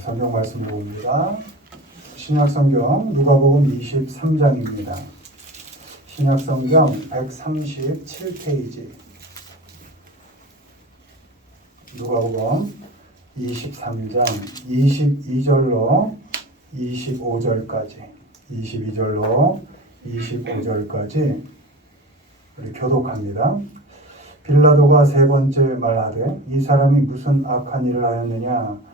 성경 말씀을 봅니다. 신약성경 누가복음 23장입니다. 신약성경 137페이지 누가복음 23장 22절로 25절까지 우리 교독합니다. 빌라도가 세 번째 말하되 이 사람이 무슨 악한 일을 하였느냐?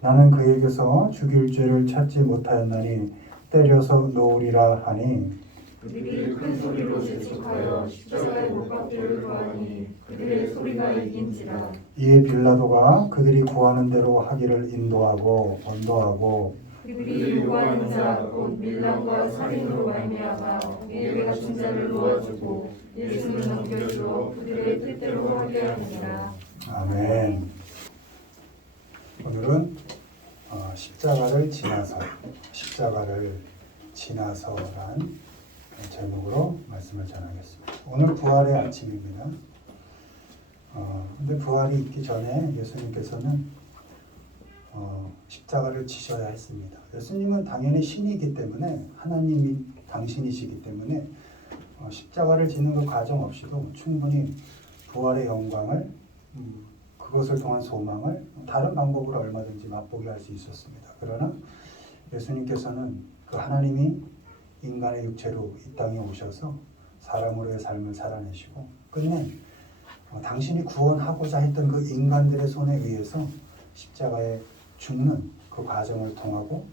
나는 그에게서 죽일 죄를 찾지 못하였나니 때려서 놓으리라 하니 그들이 큰 소리로 재촉하여 십자가에 못 박기를 구하니 그들의 소리가 이긴지라. 이에 빌라도가 그들이 구하는 대로 하기를 인도하고 언도하고 그들이 요구하는 자 곧 밀란과 살인으로 말미암아 예배 같은 자를 놓아주고 예수를 넘겨주어 그들의 뜻대로 하게 하니라. 아멘. 오늘은 십자가를 지나서란 제목으로 말씀을 전하겠습니다. 오늘 부활의 아침입니다. 근데 부활이 있기 전에 예수님께서는 십자가를 지셔야 했습니다. 예수님은 당연히 신이기 때문에 하나님이 당신이시기 때문에 십자가를 지는 그 과정 없이도 충분히 부활의 영광을 그것을 통한 소망을 다른 방법으로 얼마든지 맛보게 할 수 있었습니다. 그러나 예수님께서는 그 하나님이 인간의 육체로 이 땅에 오셔서 사람으로의 삶을 살아내시고 끝내 당신이 구원하고자 했던 그 인간들의 손에 의해서 십자가에 죽는 그 과정을 통하고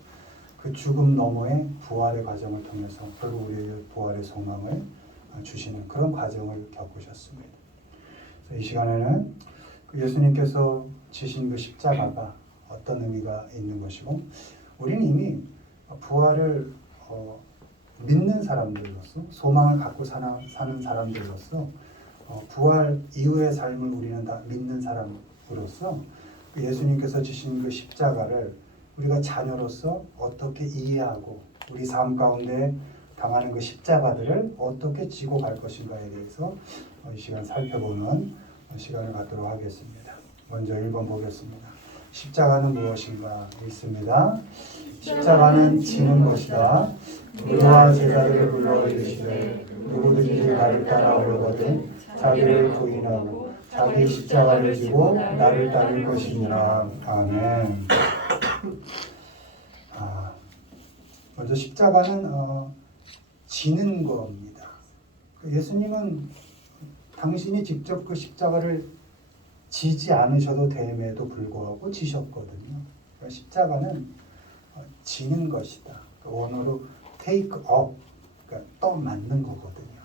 그 죽음 너머의 부활의 과정을 통해서 결국 우리의 부활의 소망을 주시는 그런 과정을 겪으셨습니다. 이 시간에는 예수님께서 지신 그 십자가가 어떤 의미가 있는 것이고 우리는 이미 부활을 믿는 사람들로서 소망을 갖고 사는 사람들로서 부활 이후의 삶을 우리는 다 믿는 사람으로서 예수님께서 지신 그 십자가를 우리가 자녀로서 어떻게 이해하고 우리 삶 가운데 당하는 그 십자가들을 어떻게 지고 갈 것인가에 대해서 이 시간 살펴보는 시간을 갖도록 하겠습니다. 먼저 1번 보겠습니다. 십자가는 무엇인가 있습니다. 십자가는 지는 것이다. 의와 제자들을 불러 이르시되 누구든지 나를 따라오려거든 자기를 부인하고 자기 십자가를 지고 나를 따를 것이니라. 아멘. 먼저 십자가는 지는 겁니다. 예수님은 당신이 직접 그 십자가를 지지 않으셔도 됨에도 불구하고 지셨거든요. 그러니까 십자가는 지는 것이다. 원어로 take up, 그러니까 떠맞는 거거든요.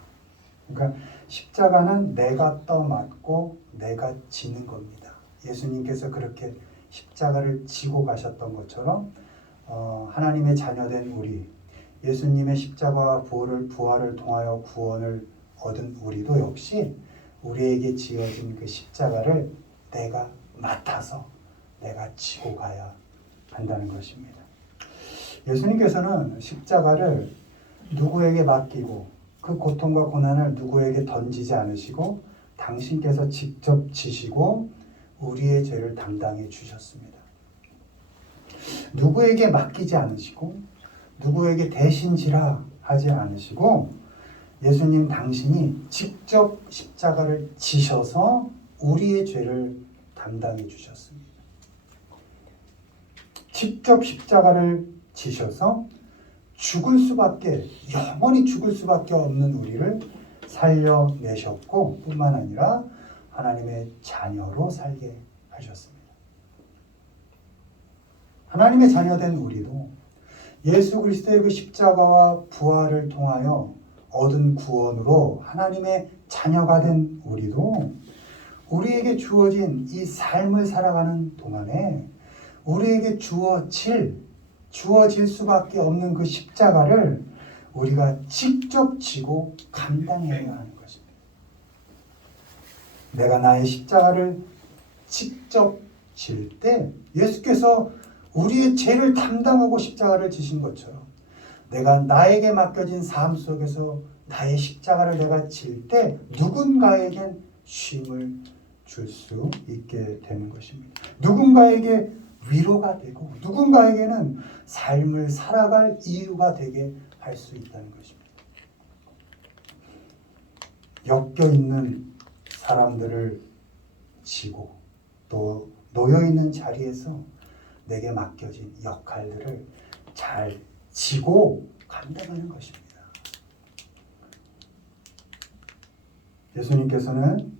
그러니까 십자가는 내가 떠맞고 내가 지는 겁니다. 예수님께서 그렇게 십자가를 지고 가셨던 것처럼 하나님의 자녀된 우리, 예수님의 십자가와 부활을 통하여 구원을 얻은 우리도 역시 우리에게 지어진 그 십자가를 내가 맡아서 내가 지고 가야 한다는 것입니다. 예수님께서는 십자가를 누구에게 맡기고 그 고통과 고난을 누구에게 던지지 않으시고 당신께서 직접 지시고 우리의 죄를 담당해 주셨습니다. 누구에게 맡기지 않으시고 누구에게 대신 지라 하지 않으시고 예수님 당신이 직접 십자가를 지셔서 우리의 죄를 담당해 주셨습니다. 직접 십자가를 지셔서 영원히 죽을 수밖에 없는 우리를 살려내셨고 뿐만 아니라 하나님의 자녀로 살게 하셨습니다. 하나님의 자녀된 우리도 예수 그리스도의 그 십자가와 부활을 통하여 얻은 구원으로 하나님의 자녀가 된 우리도 우리에게 주어진 이 삶을 살아가는 동안에 우리에게 주어질 수밖에 없는 그 십자가를 우리가 직접 지고 감당해야 하는 것입니다. 내가 나의 십자가를 직접 질 때 예수께서 우리의 죄를 담당하고 십자가를 지신 것처럼 내가 나에게 맡겨진 삶 속에서 나의 십자가를 내가 질 때 누군가에겐 쉼을 줄 수 있게 되는 것입니다. 누군가에게 위로가 되고 누군가에게는 삶을 살아갈 이유가 되게 할 수 있다는 것입니다. 엮여 있는 사람들을 지고 또 놓여 있는 자리에서 내게 맡겨진 역할들을 잘 지고 감당하는 것입니다. 예수님께서는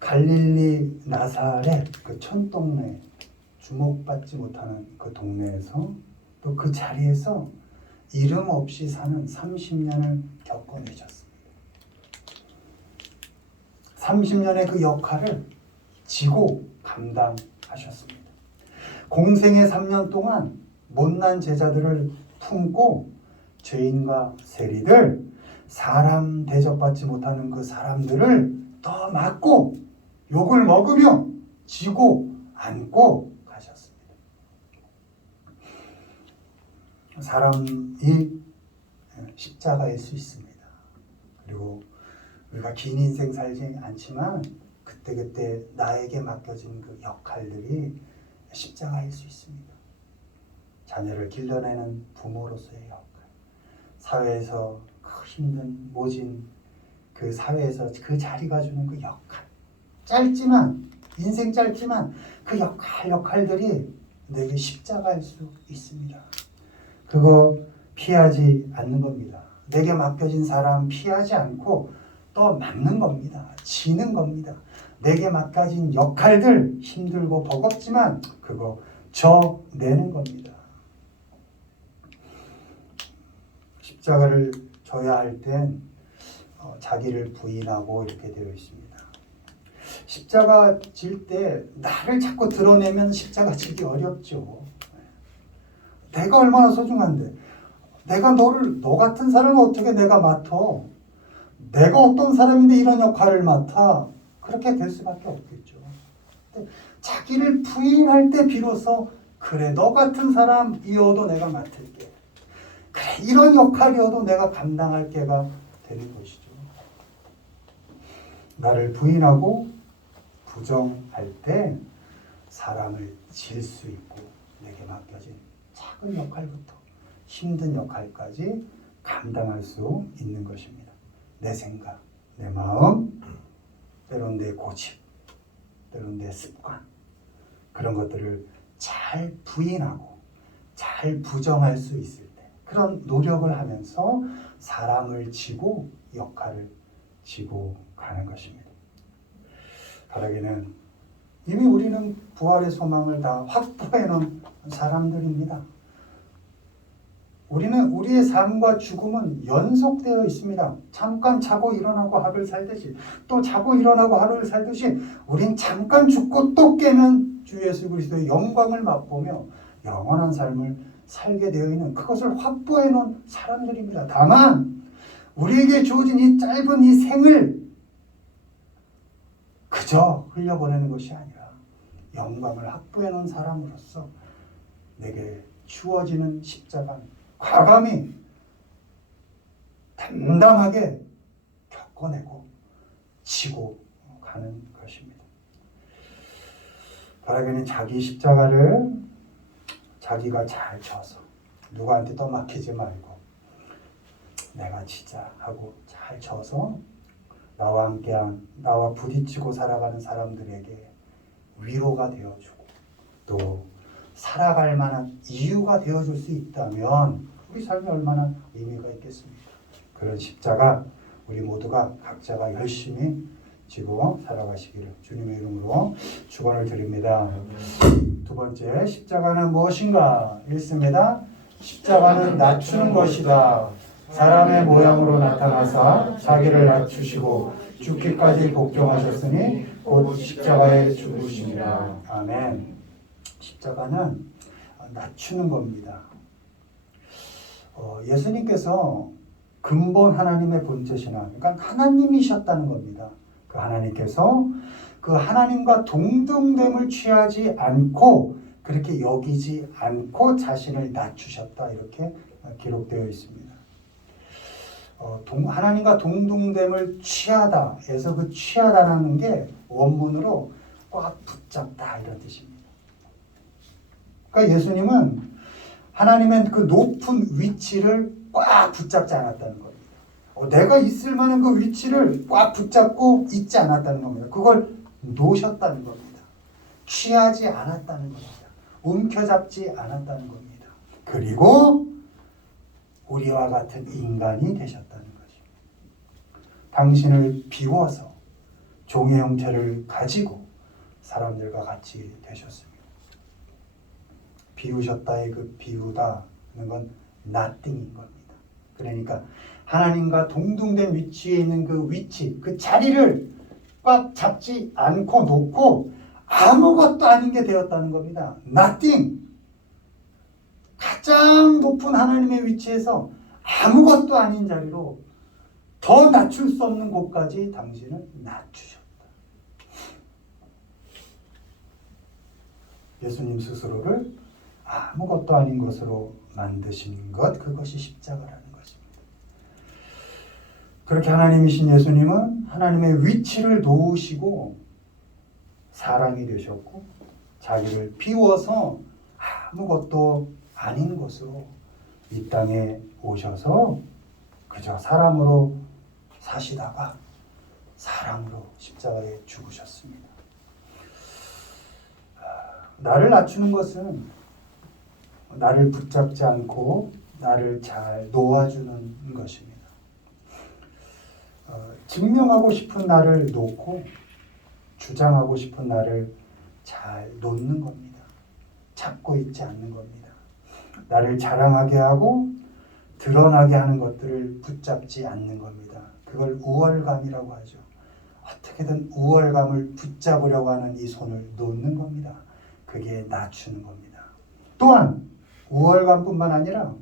갈릴리 나사렛 그 촌동네 주목받지 못하는 그 동네에서 또 그 자리에서 이름 없이 사는 30년을 겪어내셨습니다. 30년의 그 역할을 지고 감당하셨습니다. 공생의 3년 동안 못난 제자들을 품고 죄인과 세리들, 사람 대접받지 못하는 그 사람들을 더 맞고 욕을 먹으며 지고 안고 가셨습니다. 사람이 십자가일 수 있습니다. 그리고 우리가 긴 인생 살지 않지만 그때그때 나에게 맡겨진 그 역할들이 십자가일 수 있습니다. 자녀를 길러내는 부모로서의 역할, 사회에서 그 힘든 모진 그 사회에서 그 자리가 주는 그 역할, 짧지만 인생 짧지만 그 역할들이 내게 십자가일 수 있습니다. 그거 피하지 않는 겁니다. 내게 맡겨진 사람 피하지 않고 또 맡는 겁니다. 지는 겁니다. 내게 맡겨진 역할들 힘들고 버겁지만 그거 져내는 겁니다. 십자가를 져야 할 땐 자기를 부인하고 이렇게 되어 있습니다. 십자가 질 때 나를 자꾸 드러내면 십자가 지기 어렵죠. 내가 얼마나 소중한데 내가 너 같은 사람을 어떻게 내가 맡아? 내가 어떤 사람인데 이런 역할을 맡아? 그렇게 될 수밖에 없겠죠. 자기를 부인할 때 비로소 그래 너 같은 사람이어도 내가 맡을게. 그래 이런 역할이어도 내가 감당할 게가 되는 것이죠. 나를 부인하고 부정할 때 사람을 질 수 있고 내게 맡겨진 작은 역할부터 힘든 역할까지 감당할 수 있는 것입니다. 내 생각, 내 마음, 때론 내 고집, 때론 내 습관 그런 것들을 잘 부인하고 잘 부정할 수 있을 때 그런 노력을 하면서 사람을 지고 역할을 지고 가는 것입니다. 바라기는 이미 우리는 부활의 소망을 다 확보해 놓은 사람들입니다. 우리는 우리의 삶과 죽음은 연속되어 있습니다. 잠깐 자고 일어나고 하루를 살듯이 또 자고 일어나고 하루를 살듯이 우린 잠깐 죽고 또 깨면 주 예수 그리스도의 영광을 맛보며 영원한 삶을 살게 되어 있는 그것을 확보해 놓은 사람들입니다. 다만 우리에게 주어진 이 짧은 이 생을 그저 흘려보내는 것이 아니라 영광을 확보해 놓은 사람으로서 내게 주어지는 십자가는 과감히 담담하게 겪어내고 지고 가는 것입니다. 바라기는 자기 십자가를 자기가 잘 져서 누구한테 떠맡기지 말고 내가 지자 하고 잘 져서 나와 함께한 나와 부딪히고 살아가는 사람들에게 위로가 되어주고 또 살아갈 만한 이유가 되어줄 수 있다면 우리 삶이 얼마나 의미가 있겠습니까? 그런 십자가 우리 모두가 각자가 열심히 지고 살아가시기를 주님의 이름으로 축원을 드립니다. 두 번째, 십자가는 무엇인가? 읽습니다. 십자가는 낮추는 것이다. 사람의 모양으로 나타나사 자기를 낮추시고 죽기까지 복종하셨으니 곧 십자가에 죽으십니다. 아멘. 십자가는 낮추는 겁니다. 예수님께서 근본 하나님의 본체시나 그러니까 하나님이셨다는 겁니다. 그 하나님께서 그 하나님과 동등됨을 취하지 않고 그렇게 여기지 않고 자신을 낮추셨다 이렇게 기록되어 있습니다. 하나님과 동등됨을 취하다 해서 그 취하다라는 게 원문으로 꽉 붙잡다 이런 뜻입니다. 그러니까 예수님은 하나님의 그 높은 위치를 꽉 붙잡지 않았다는 겁니다. 내가 있을 만한 그 위치를 꽉 붙잡고 있지 않았다는 겁니다. 그걸 놓으셨다는 겁니다. 취하지 않았다는 겁니다. 움켜잡지 않았다는 겁니다. 그리고 우리와 같은 인간이 되셨다는 거죠. 당신을 비워서 종의 형체를 가지고 사람들과 같이 되셨습니다. 비우셨다의 그 비우다는 건 nothing인 겁니다. 그러니까 하나님과 동등된 위치에 있는 그 위치, 그 자리를 꽉 잡지 않고 놓고 아무것도 아닌 게 되었다는 겁니다. nothing. 가장 높은 하나님의 위치에서 아무것도 아닌 자리로 더 낮출 수 없는 곳까지 당신을 낮추셨다. 예수님 스스로를 아무것도 아닌 것으로 만드신 것, 그것이 십자가라는 것입니다. 그렇게 하나님이신 예수님은 하나님의 위치를 놓으시고 사람이 되셨고 자기를 비워서 아무것도 아닌 것으로 이 땅에 오셔서 그저 사람으로 사시다가 사람으로 십자가에 죽으셨습니다. 나를 낮추는 것은 나를 붙잡지 않고 나를 잘 놓아주는 것입니다. 증명하고 싶은 나를 놓고 주장하고 싶은 나를 잘 놓는 겁니다. 잡고 있지 않는 겁니다. 나를 자랑하게 하고 드러나게 하는 것들을 붙잡지 않는 겁니다. 그걸 우월감이라고 하죠. 어떻게든 우월감을 붙잡으려고 하는 이 손을 놓는 겁니다. 그게 낮추는 겁니다. 또한 우월감뿐만 아니라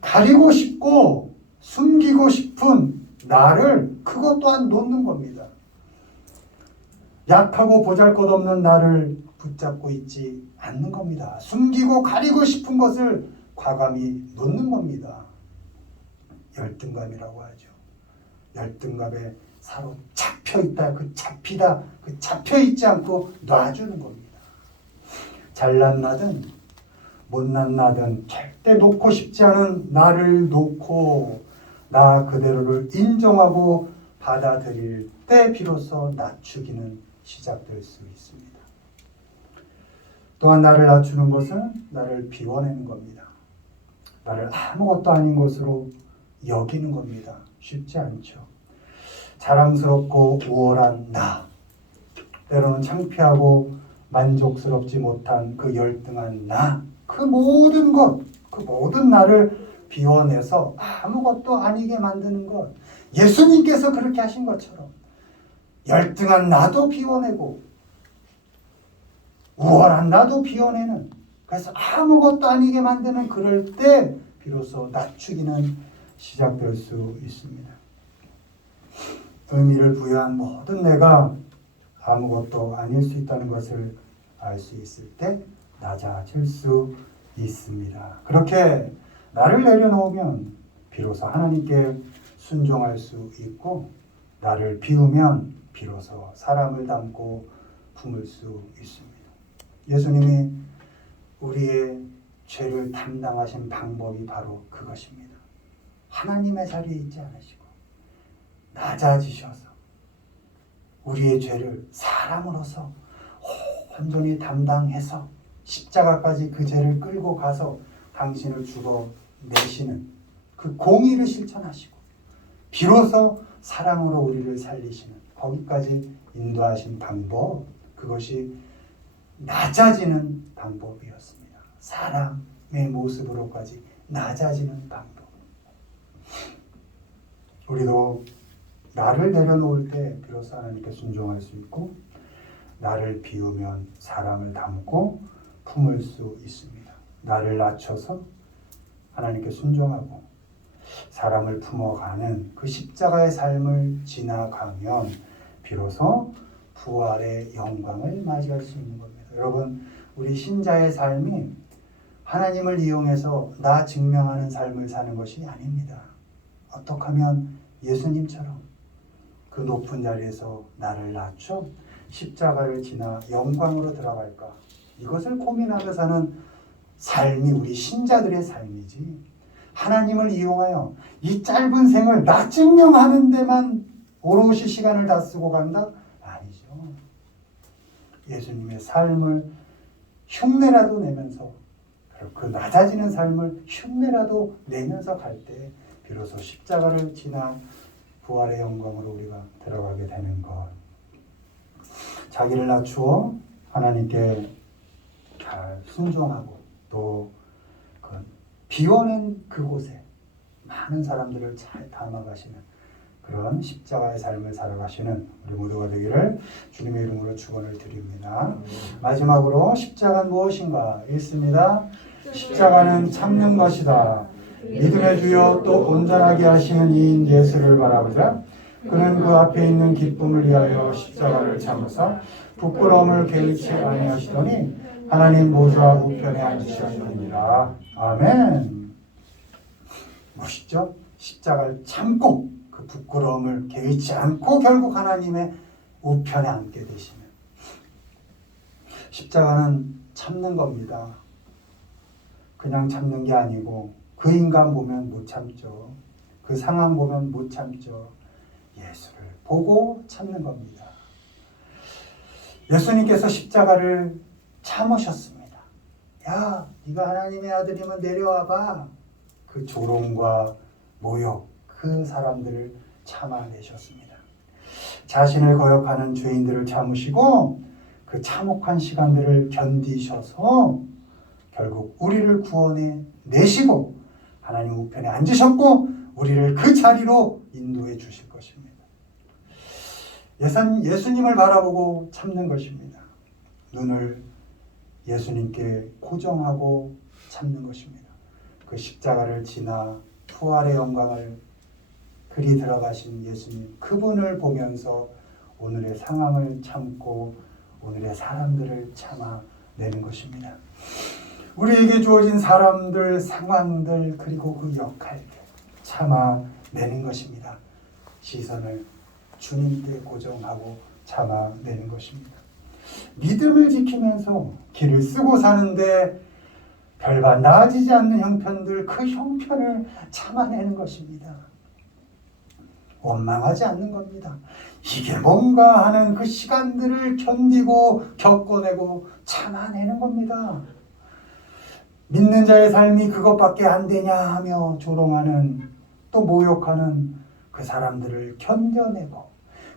가리고 싶고 숨기고 싶은 나를 그것 또한 놓는 겁니다. 약하고 보잘것없는 나를 붙잡고 있지 않는 겁니다. 숨기고 가리고 싶은 것을 과감히 놓는 겁니다. 열등감이라고 하죠. 열등감에 사로잡혀 있다, 그 잡히다, 그 잡혀 있지 않고 놔주는 겁니다. 잘난 나든 못난 나든 절대 놓고 싶지 않은 나를 놓고 나 그대로를 인정하고 받아들일 때 비로소 낮추기는 시작될 수 있습니다. 또한 나를 낮추는 것은 나를 비워내는 겁니다. 나를 아무것도 아닌 것으로 여기는 겁니다. 쉽지 않죠. 자랑스럽고 우월한 나, 때로는 창피하고 만족스럽지 못한 그 열등한 나, 그 모든 것, 그 모든 나를 비워내서 아무것도 아니게 만드는 것, 예수님께서 그렇게 하신 것처럼 열등한 나도 비워내고 우월한 나도 비워내는, 그래서 아무것도 아니게 만드는, 그럴 때 비로소 낮추기는 시작될 수 있습니다. 의미를 부여한 모든 내가 아무것도 아닐 수 있다는 것을 알 수 있을 때 낮아질 수 있습니다. 그렇게 나를 내려놓으면 비로소 하나님께 순종할 수 있고, 나를 비우면 비로소 사람을 담고 품을 수 있습니다. 예수님이 우리의 죄를 담당하신 방법이 바로 그것입니다. 하나님의 자리에 있지 않으시고 낮아지셔서 우리의 죄를 사람으로서 온전히 담당해서 십자가까지 그 죄를 끌고 가서 당신을 죽어내시는 그 공의를 실천하시고 비로소 사랑으로 우리를 살리시는, 거기까지 인도하신 방법, 그것이 낮아지는 방법이었습니다. 사람의 모습으로까지 낮아지는 방법. 우리도 나를 내려놓을 때 비로소 하나님께 순종할 수 있고, 나를 비우면 사람을 담고 품을 수 있습니다. 나를 낮춰서 하나님께 순종하고 사람을 품어가는 그 십자가의 삶을 지나가면 비로소 부활의 영광을 맞이할 수 있는 겁니다. 여러분, 우리 신자의 삶이 하나님을 이용해서 나 증명하는 삶을 사는 것이 아닙니다. 어떻게 하면 예수님처럼 그 높은 자리에서 나를 낮춰 십자가를 지나 영광으로 들어갈까? 이것을 고민하며 사는 삶이 우리 신자들의 삶이지 하나님을 이용하여 이 짧은 생을 나 증명하는 데만 오롯이 시간을 다 쓰고 간다? 아니죠. 예수님의 삶을 흉내라도 내면서 그 낮아지는 삶을 흉내라도 내면서 갈 때 비로소 십자가를 지나 부활의 영광으로 우리가 들어가게 되는 것. 자기를 낮추어 하나님께 잘 순종하고 또 그 비워낸 그곳에 많은 사람들을 잘 담아가시는 그런 십자가의 삶을 살아가시는 우리 모두가 되기를 주님의 이름으로 축원을 드립니다. 마지막으로 십자가는 무엇인가 읽습니다. 십자가는 참는 것이다. 믿음의 주여 또 온전하게 하시는 이인 예수를 바라보자. 그는 그 앞에 있는 기쁨을 위하여 십자가를 참으사 부끄러움을 개의치 아니하시더니 하나님 보좌 우편에 앉으셨느니라. 아멘. 멋있죠? 십자가를 참고 그 부끄러움을 개의치 않고 결국 하나님의 우편에 앉게 되시는 십자가는 참는 겁니다. 그냥 참는 게 아니고 그 인간 보면 못 참죠. 그 상황 보면 못 참죠. 예수를 보고 참는 겁니다. 예수님께서 십자가를 참으셨습니다. 야, 네가 하나님의 아들이면 내려와봐. 그 조롱과 모욕, 그 사람들을 참아내셨습니다. 자신을 거역하는 죄인들을 참으시고 그 참혹한 시간들을 견디셔서 결국 우리를 구원해 내시고 하나님 우편에 앉으셨고 우리를 그 자리로 인도해 주실 것입니다. 예수님을 바라보고 참는 것입니다. 눈을 예수님께 고정하고 참는 것입니다. 그 십자가를 지나 부활의 영광을 그리 들어가신 예수님, 그분을 보면서 오늘의 상황을 참고 오늘의 사람들을 참아내는 것입니다. 우리에게 주어진 사람들, 상황들, 그리고 그 역할들 참아내는 것입니다. 시선을 주님께 고정하고 참아내는 것입니다. 믿음을 지키면서 길을 쓰고 사는데 별반 나아지지 않는 형편들, 그 형편을 참아내는 것입니다. 원망하지 않는 겁니다. 이게 뭔가 하는 그 시간들을 견디고 겪어내고 참아내는 겁니다. 믿는 자의 삶이 그것밖에 안 되냐 하며 조롱하는 또 모욕하는 그 사람들을 견뎌내고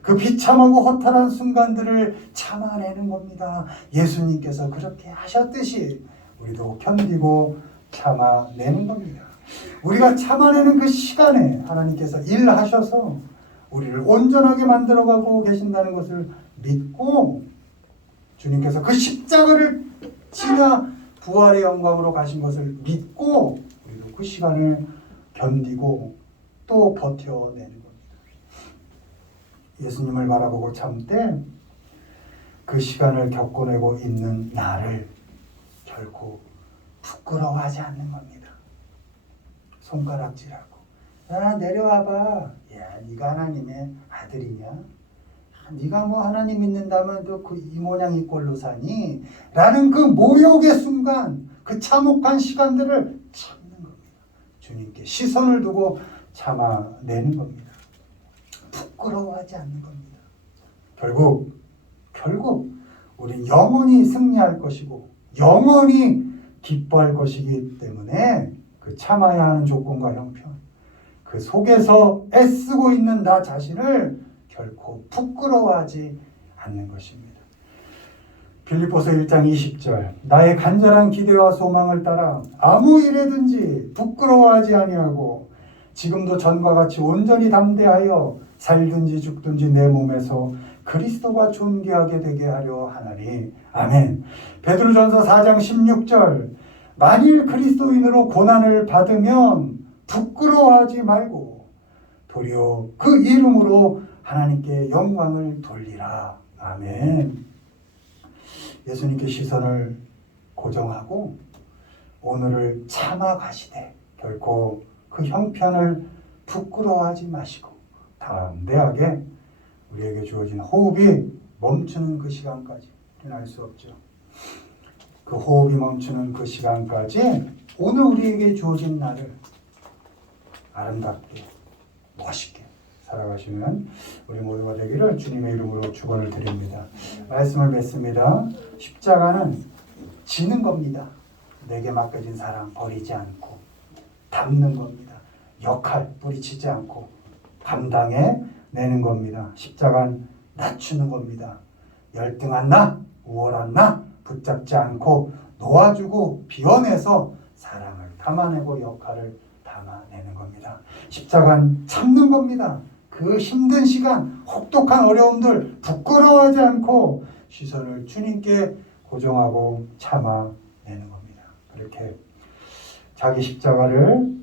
그 비참하고 허탈한 순간들을 참아내는 겁니다. 예수님께서 그렇게 하셨듯이 우리도 견디고 참아내는 겁니다. 우리가 참아내는 그 시간에 하나님께서 일하셔서 우리를 온전하게 만들어가고 계신다는 것을 믿고 주님께서 그 십자가를 지나 부활의 영광으로 가신 것을 믿고 우리도 그 시간을 견디고 또 버텨내는 겁니다. 예수님을 바라보고 참되 그 시간을 겪어내고 있는 나를 결코 부끄러워하지 않는 겁니다. 손가락질하고 야 내려와봐. 야 네가 하나님의 아들이냐? 네가 뭐 하나님 믿는다면 또 그 이 모양 이 꼴로 사니? 라는 그 모욕의 순간, 그 참혹한 시간들을 참는 겁니다. 주님께 시선을 두고 참아내는 겁니다. 부끄러워하지 않는 겁니다. 결국 우린 영원히 승리할 것이고 영원히 기뻐할 것이기 때문에 그 참아야 하는 조건과 형편, 그 속에서 애쓰고 있는 나 자신을 결코 부끄러워하지 않는 것입니다. 빌립보서 1장 20절 나의 간절한 기대와 소망을 따라 아무 일에든지 부끄러워하지 아니하고 지금도 전과 같이 온전히 담대하여 살든지 죽든지 내 몸에서 그리스도가 존귀하게 되게 하려 하나니. 아멘. 베드로전서 4장 16절 만일 그리스도인으로 고난을 받으면 부끄러워하지 말고 도리어 그 이름으로 하나님께 영광을 돌리라. 아멘. 예수님께 시선을 고정하고 오늘을 참아가시되 결코 그 형편을 부끄러워하지 마시고 담대하게 우리에게 주어진 호흡이 멈추는 그 시간까지 일어날 수 없죠. 그 호흡이 멈추는 그 시간까지 오늘 우리에게 주어진 날을 아름답게 멋있게 살아가시는 우리 모두가 되기를 주님의 이름으로 축원을 드립니다. 말씀을 맺습니다. 십자가는 지는 겁니다. 내게 맡겨진 사랑 버리지 않고 담는 겁니다. 역할 뿌리치지 않고 감당해 내는 겁니다. 십자가는 낮추는 겁니다. 열등한 나, 우월한 나 붙잡지 않고 놓아주고 비워내서 사랑을 담아내고 역할을 담아내는 겁니다. 십자가는 참는 겁니다. 그 힘든 시간, 혹독한 어려움들 부끄러워하지 않고 시선을 주님께 고정하고 참아내는 겁니다. 그렇게 자기 십자가를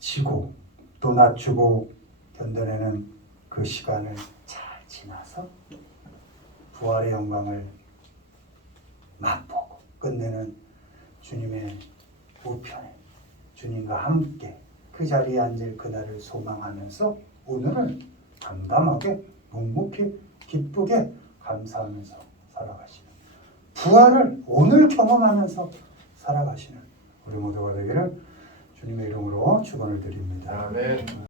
지고 또 낮추고 견뎌내는 그 시간을 잘 지나서 부활의 영광을 맛보고 끝내는 주님의 우편에 주님과 함께 그 자리에 앉을 그날을 소망하면서 오늘을 담담하게 묵묵히 기쁘게 감사하면서 살아가시는 부활을 오늘 경험하면서 살아가시는 우리 모두가 되기를 주님의 이름으로 축원을 드립니다. 아멘.